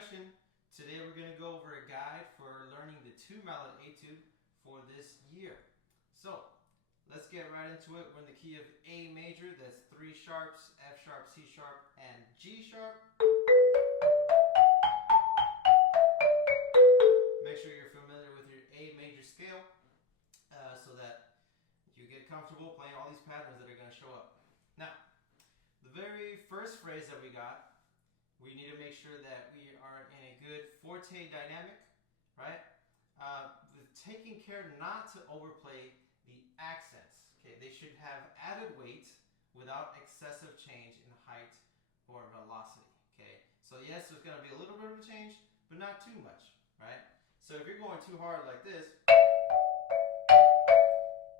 question. Today we're going to go over a guide for learning the 2-mallet etude for this year. So let's get right into it. We're in the key of A major. That's 3 sharps, F sharp, C sharp, and G sharp. Make sure you're familiar with your A major scale so that you get comfortable playing all these patterns that are going to show up. Now, the very first phrase that we got, we need to make sure that we are in a good forte dynamic, right? Taking care not to overplay the accents. Okay, they should have added weight without excessive change in height or velocity. Okay, so yes, there's going to be a little bit of a change, but not too much, right? So if you're going too hard like this,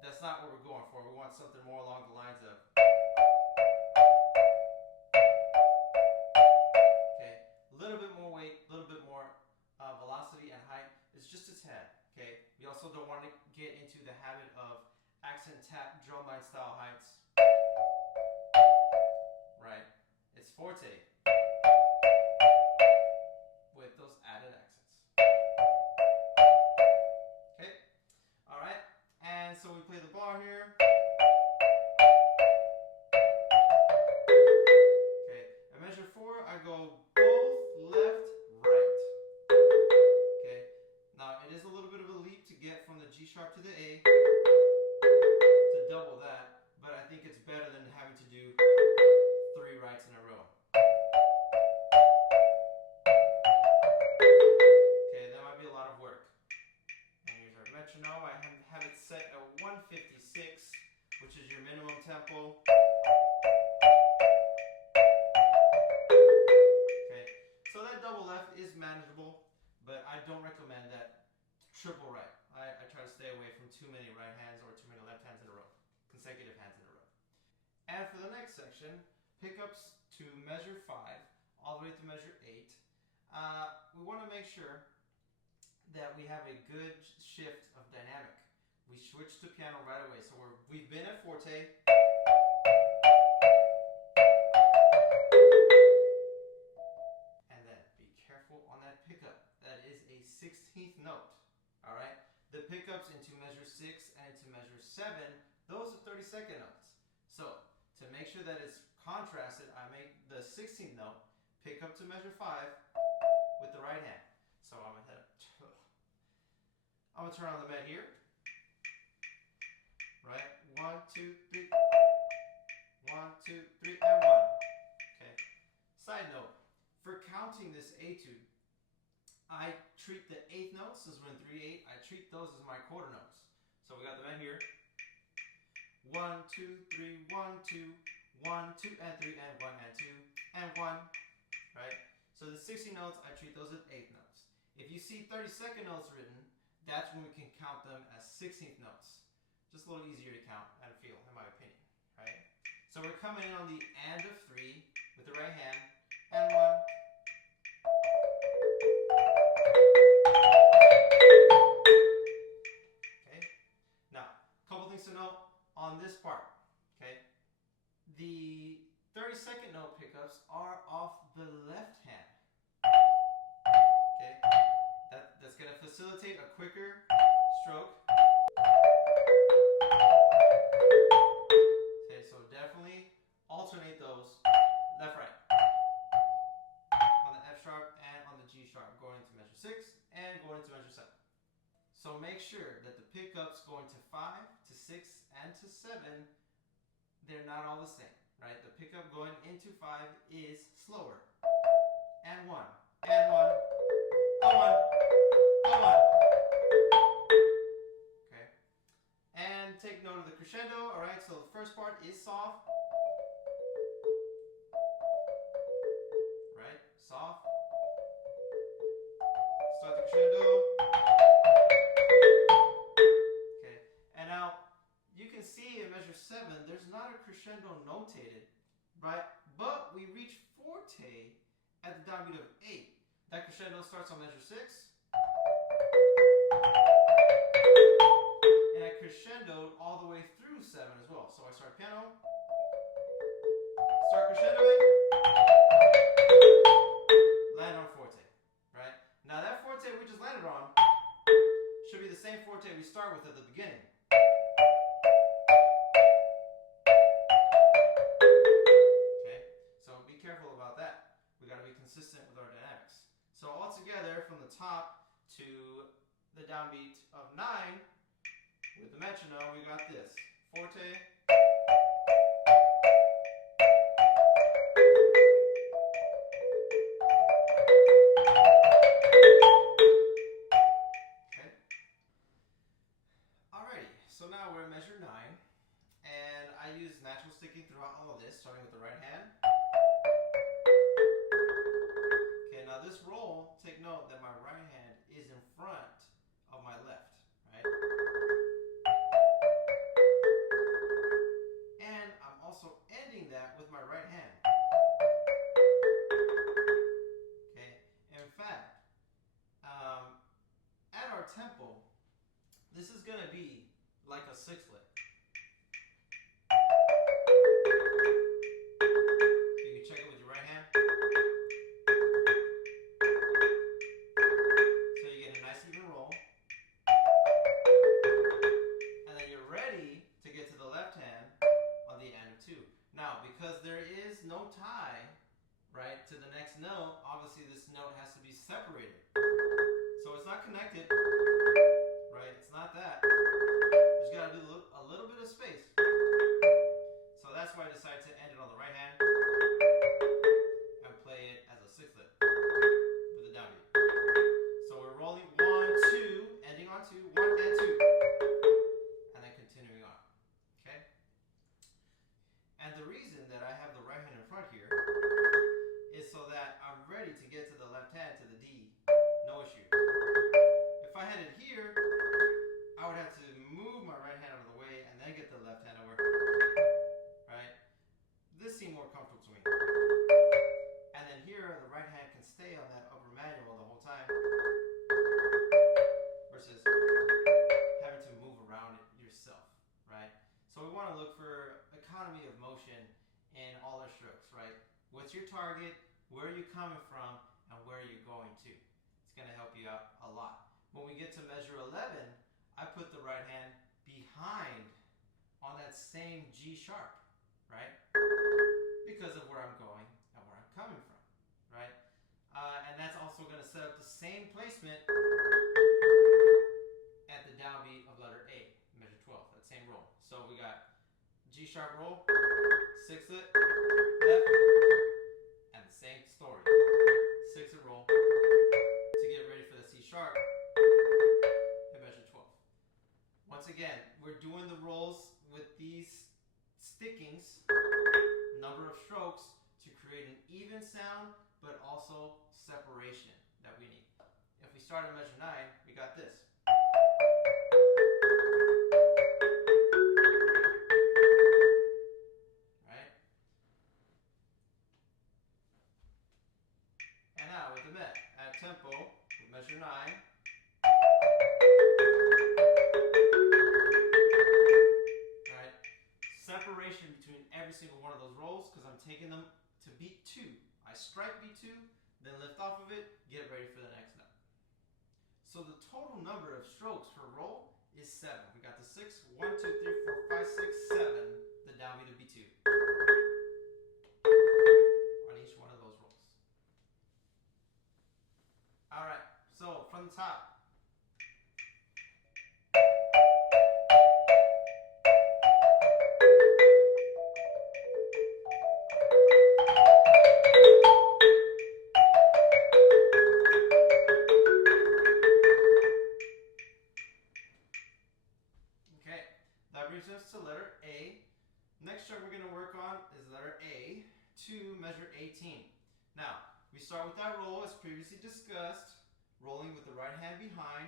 that's not what we're going for. We want something more along the lines of. A little bit more weight, a little bit more velocity and height. It's just a tad, okay? We also don't want to get into the habit of accent tap drum line style heights. Right? It's forte with those added accents. Okay? Alright, and so we play the bar here. Okay, at measure 4, I go left, right. Okay. Now it is a little bit of a leap to get from the G sharp to the A to double that, but I think it's better than having to do 3 rights in a row. Okay, that might be a lot of work. And here's our metronome. I have it set at 156, which is your minimum tempo. So that double left is manageable, but I don't recommend that triple right. I try to stay away from too many right hands or too many left hands in a row, consecutive hands in a row. And for the next section, pickups to measure 5 all the way to measure 8. We want to make sure that we have a good shift of dynamic. We switch to piano right away. So we've been at forte. On that pickup, that is a 16th note. All right, the pickups into measure 6 and into measure 7, those are 32nd notes. So to make sure that it's contrasted, I make the 16th note pick up to measure 5 with the right hand. So I'm gonna turn on the med here. Right, 1, 2, 3, 1, 2, 3, and 1. Okay. Side note. For counting this etude, I treat the 8th notes, since we're in 3/8, I treat those as my quarter notes. So we got the med here. 1, 2, 3, 1, 2, 1, 2, and 3, and 1, and 2, and 1. Right? So the 60 notes, I treat those as 8th notes. If you see 32nd notes written, that's when we can count them as 16th notes. Just a little easier to count and feel, in my opinion. Right? So we're coming in on the and of 3 with the right hand, and 1. Okay. Now, a couple things to note on this part. Okay. The 32nd note pickups are off the left hand. Okay. That's going to facilitate a quicker stroke. Okay, so definitely alternate those left, right. And on the G sharp, going into measure 6 and going into measure 7. So make sure that the pickups going to 5, to 6, and to 7, they're not all the same, right? The pickup going into 5 is slower. And 1, and 1, a 1, a 1. Okay. And take note of the crescendo, all right? So the first part is soft. Right? Soft. Start the crescendo. Okay, and now you can see in measure 7, there's not a crescendo notated, right? But we reach forte at the downbeat of 8. That crescendo starts on measure 6. And I crescendoed all the way through 7 as well. So I start piano, start crescendoing, land on forte. from the top to the downbeat of 9 with the metronome, we got this. Forte. Okay. Alrighty, so now we're at measure 9, and I use natural sticking throughout all of this, starting with the right hand. Okay, now this roll, take note that my right hand is in front of my left, right? And I'm also ending that with my right hand. Okay, in fact, at our tempo, this is going to be like a sixlet. You can check it with your right hand. So you get a nice even roll. And then you're ready to get to the left hand on the end of 2. Now, because there is no tie, right, to the next note, obviously this note has to be separated. So it's not connected, right? It's not that. There's got to be a little bit of space. So that's why I decided to end it on the right hand and play it as a sixlet with a downbeat. So we're rolling 1, 2, ending on 2, 1 and 2, and then continuing on. Okay? And the reason that I have the right hand in front here is so that I'm ready to get to the left hand to the D, no issue. If I had it here, I would have to move my right hand out of the way and then get the left hand over. Right? This seemed more comfortable to me. And then here, the right hand can stay on that upper manual the whole time versus having to move around it yourself, right? So we want to look for economy of motion in all our strokes, right? What's your target? Where are you coming from? And where are you going to? It's going to help you out a lot. When we get to measure 11, I put the right hand behind on that same G sharp, right? Because of where I'm going and where I'm coming from, right? And that's also going to set up the same placement at the downbeat of letter A, measure 12, that same roll. So we got G sharp roll, sixlet, left, and the same story. Sixlet roll to get ready for the C sharp at measure 12. Once again, we're doing the rolls with these stickings, number of strokes, to create an even sound, but also separation that we need. If we start at measure 9, we got this. Right? And now with the met, at tempo, with measure 9, right? Separation between every single one of those rolls because I'm taking them to beat 2. I strike beat 2, then lift off of it, get ready for the next note. So the total number of strokes per roll is 7. We got the 6, 1, 2, 3, 4, 5, 6, 7, the downbeat of B2 on each one of those rolls. All right, so from the top. To letter A. Next stroke we're going to work on is letter A to measure 18. Now, we start with that roll as previously discussed, rolling with the right hand behind,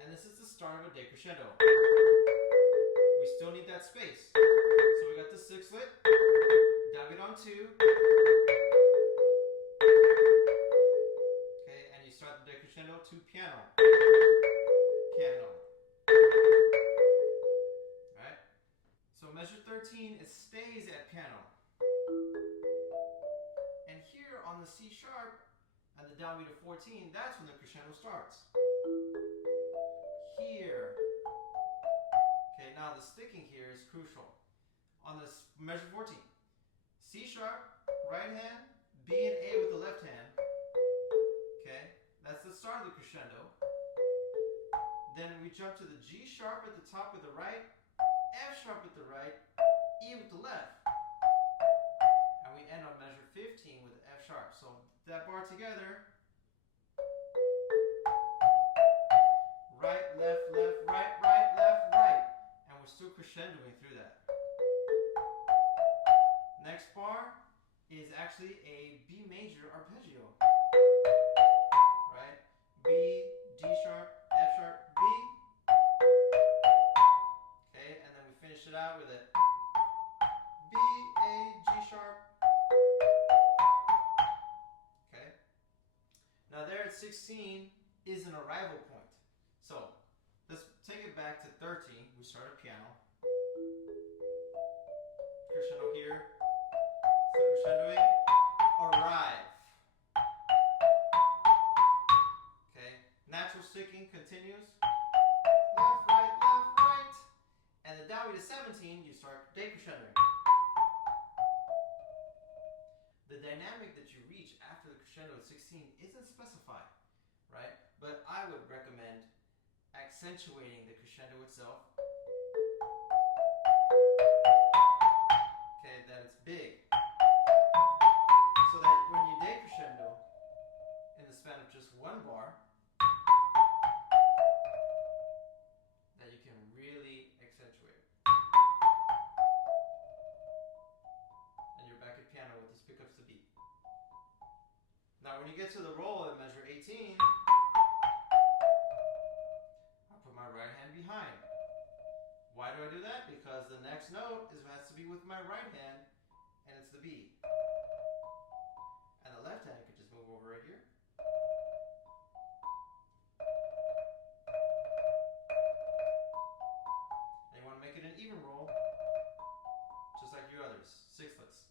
and this is the start of a decrescendo. We still need that space. So we got the sixlet, downbeat on 2. Okay, and you start the decrescendo to piano. Piano. So measure 13, it stays at piano. And here on the C sharp and the downbeat of 14, that's when the crescendo starts. Here. Okay, now the sticking here is crucial. On this measure 14, C sharp, right hand, B and A with the left hand. Okay, that's the start of the crescendo. Then we jump to the G sharp at the top with the right, F sharp with the right, E with the left. And we end on measure 15 with the F sharp. So that bar together. Right, left, left, right, right, left, right. And we're still crescendoing through that. Next bar is actually a B major arpeggio. Right? B, D sharp, F sharp, B. Okay, and then we finish it out with a B, A, G sharp. Okay? Now there at 16 is an arrival point. So let's take it back to 13. We start a piano. Crescendo here. Still crescendoing. Arrive. Okay. Natural sticking continues. Left, right, left, right. And then down to 17, you start decrescendoing. The dynamic that you reach after the crescendo at 16 isn't specified, right? But I would recommend accentuating the crescendo itself. Okay, that it's big. So that when you decrescendo in the span of just one bar, that you can really accentuate it. And you're back at piano with these pickups to beat. Now when you get to the roll at measure 18, my right hand behind. Why do I do that? Because the next note has to be with my right hand, and it's the B. And the left hand could just move over right here. And you want to make it an even roll, just like your others, sixlets.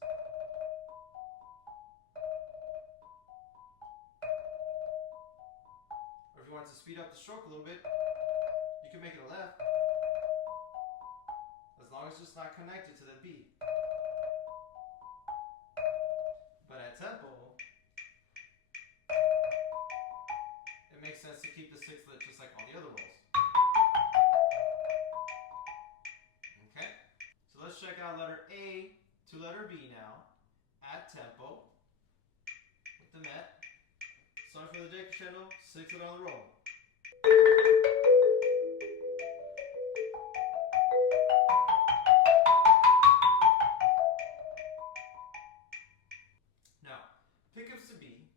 Or if you want to speed up the stroke a little bit, you can make it a left, as long as it's not connected to the B. But at tempo, it makes sense to keep the sixlet just like all the other rolls. Okay? So let's check out letter A to letter B now, at tempo, with the met. Starting for the decrescendo, sixlet on the roll. Pickups to B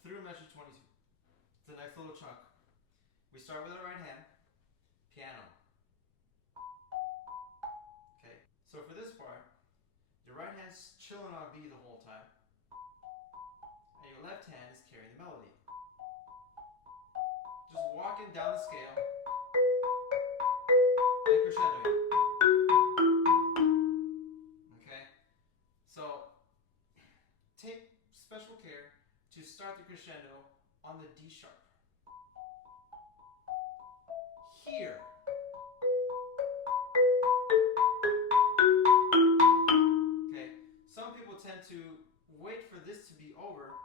through measure 22. It's the next little chunk. We start with our right hand, piano. Okay, so for this part, your right hand's chilling on B the whole time, and your left hand is carrying the melody. Just walking down the scale and crescendoing. Okay, so take special care to start the crescendo on the D sharp. Here. Okay, some people tend to wait for this to be over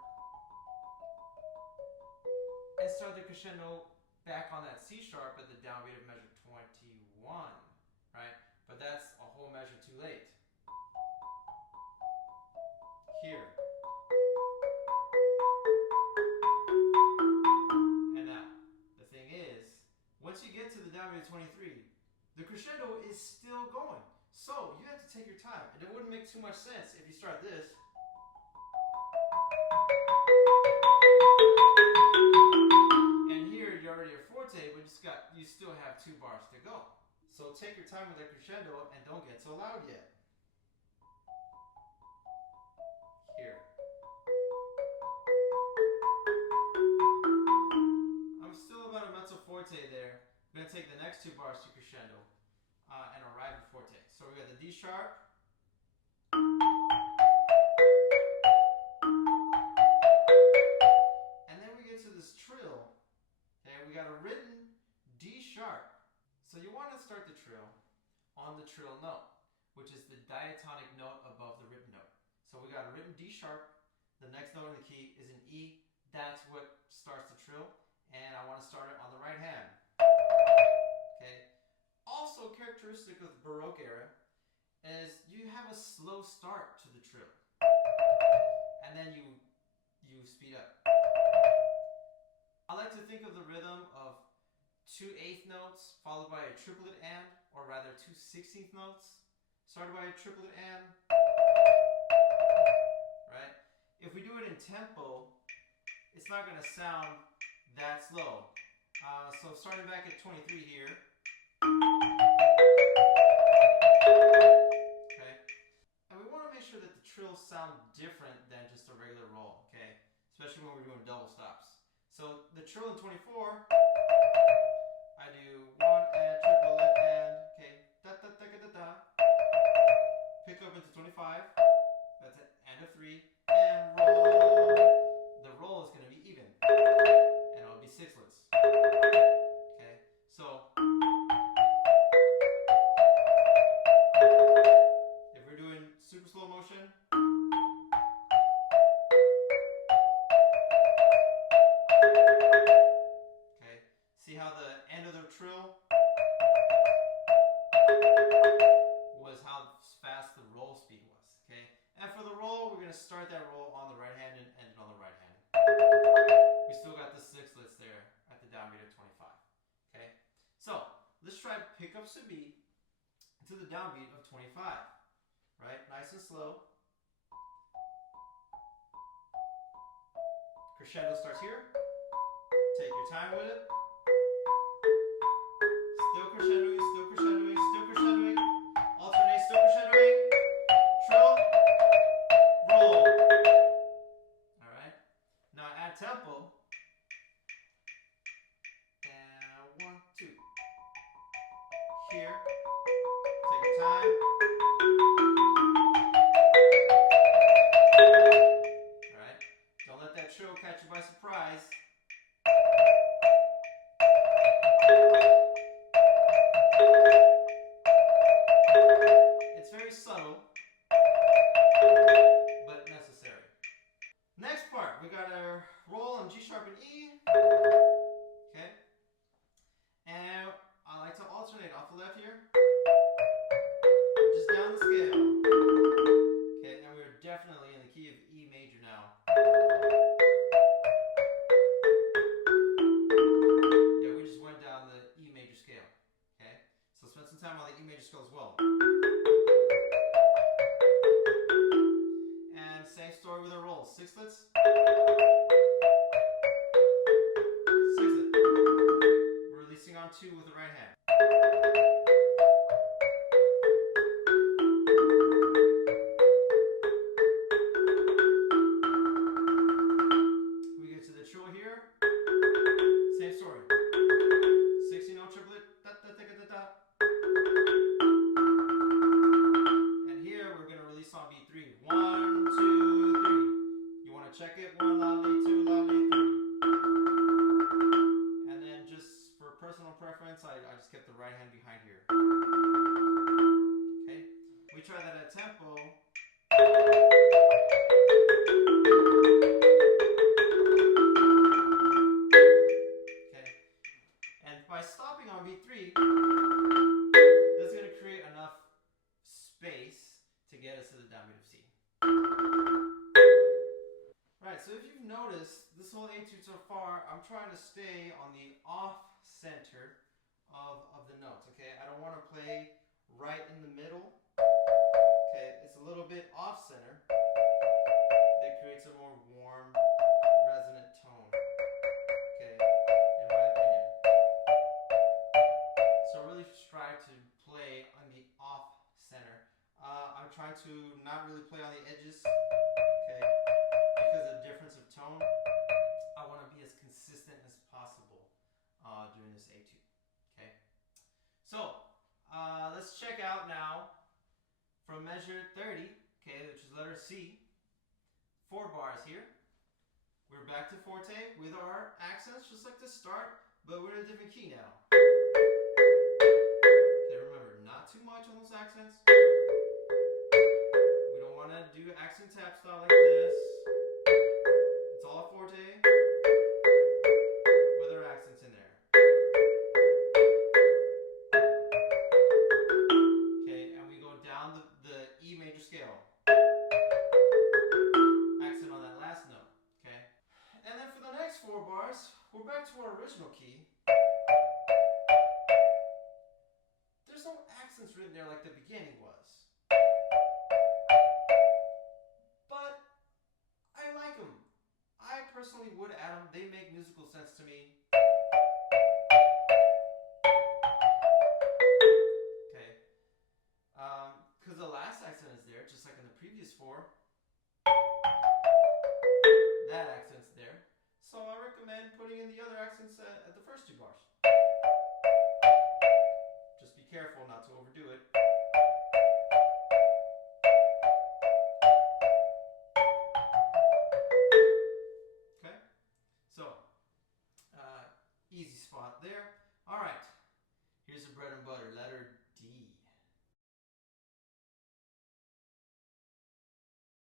and start the crescendo back on that C sharp at the downbeat of measure 21, right? But that's a whole measure too late. Here. Once you get to the downbeat of 23, the crescendo is still going. So you have to take your time. And it wouldn't make too much sense if you start this. And here you're already at forte, but you still have 2 bars to go. So take your time with that crescendo and don't get so loud yet. Here. I'm still about a mezzo forte there. We're going to take the next 2 bars to crescendo and arrive at forte. So we got the D sharp. And then we get to this trill. Okay, we got a written D sharp. So you want to start the trill on the trill note, which is the diatonic note above the written note. So we got a written D sharp. The next note in the key is an E That's what starts the trill, and I want to start it on the right hand. Okay. Also characteristic of the Baroque era is you have a slow start to the trill, and then you speed up. I like to think of the rhythm of 2 eighth notes followed by a triplet and, or rather 2 16th notes started by a triplet and. Right? If we do it in tempo, it's not going to sound that slow. So starting back at 23 here. Okay? And we want to make sure that the trills sound different than just a regular roll, okay? Especially when we're doing double stops. So the trill in 24, I do 1 and triplet and, okay, da da da da da da. Pick up into 25, that's an and of 3, and roll. The roll is going to be even, and it'll be sixlets. Okay, so if we're doing super slow motion, okay, see how the end of the trill was how fast the roll speed was. Okay, and for the roll, we're going to start that roll on the right hand and end it on the right hand. We still got the sixlets there at the downbeat of 25. Okay, so let's try pick up sub B to the downbeat of 25. Right, nice and slow. Crescendo starts here. Take your time with it. Still crescendoing, still crescendoing, still crescendoing. Alternate, still crescendoing. Trill, roll. All right. Now add tempo. And 1, 2. Here. Take your time. All right. Don't let that trill catch you by surprise. It's very subtle, but necessary. Next part, we got our roll on G sharp and E. Okay. And I like to alternate off the left here. Just down the scale. Okay, and we're definitely in the key of E major now. Yeah, we just went down the E major scale. Okay, so spend some time on the E major scale as well. And same story with our rolls. Sixlets. Sixlet. We're releasing on 2 with the right hand. We get to the trill here. Same story. 16 note triplet. Da, da, da, da, da. And here we're going to release on B3. 1, 2, 3. You want to check it? 1 loudly, 2 loudly, 3. And then just for personal preference, I just kept the right hand behind here. Okay, we try that at tempo. Okay, and by stopping on B3, that's going to create enough space to get us to the downbeat of C. Right, so if you've noticed, this whole etude so far, I'm trying to stay on the off center of the notes, okay? I don't want to play right in the middle. Okay, it's a little bit off center. That creates a more warm, resonant tone. Okay, in my opinion. So really strive to play on the off center. I'm trying to not really play on the edges. Okay, because of the difference of tone. I want to be as consistent as possible doing this etude. Okay, so let's check out now from measure 30, okay, which is letter C. 4 bars here. We're back to forte with our accents, just like the start, but we're in a different key now. Okay, remember, not too much on those accents. We don't want to do accent tap style like this. It's all forte. personally would add them. They make musical sense to me. Okay. Because the last accent is there, just like in the previous four. That accent's there. So I recommend putting in the other accents at the first two bars. Just be careful not to overdo it. Okay? So, easy spot there. All right. Here's the bread and butter, letter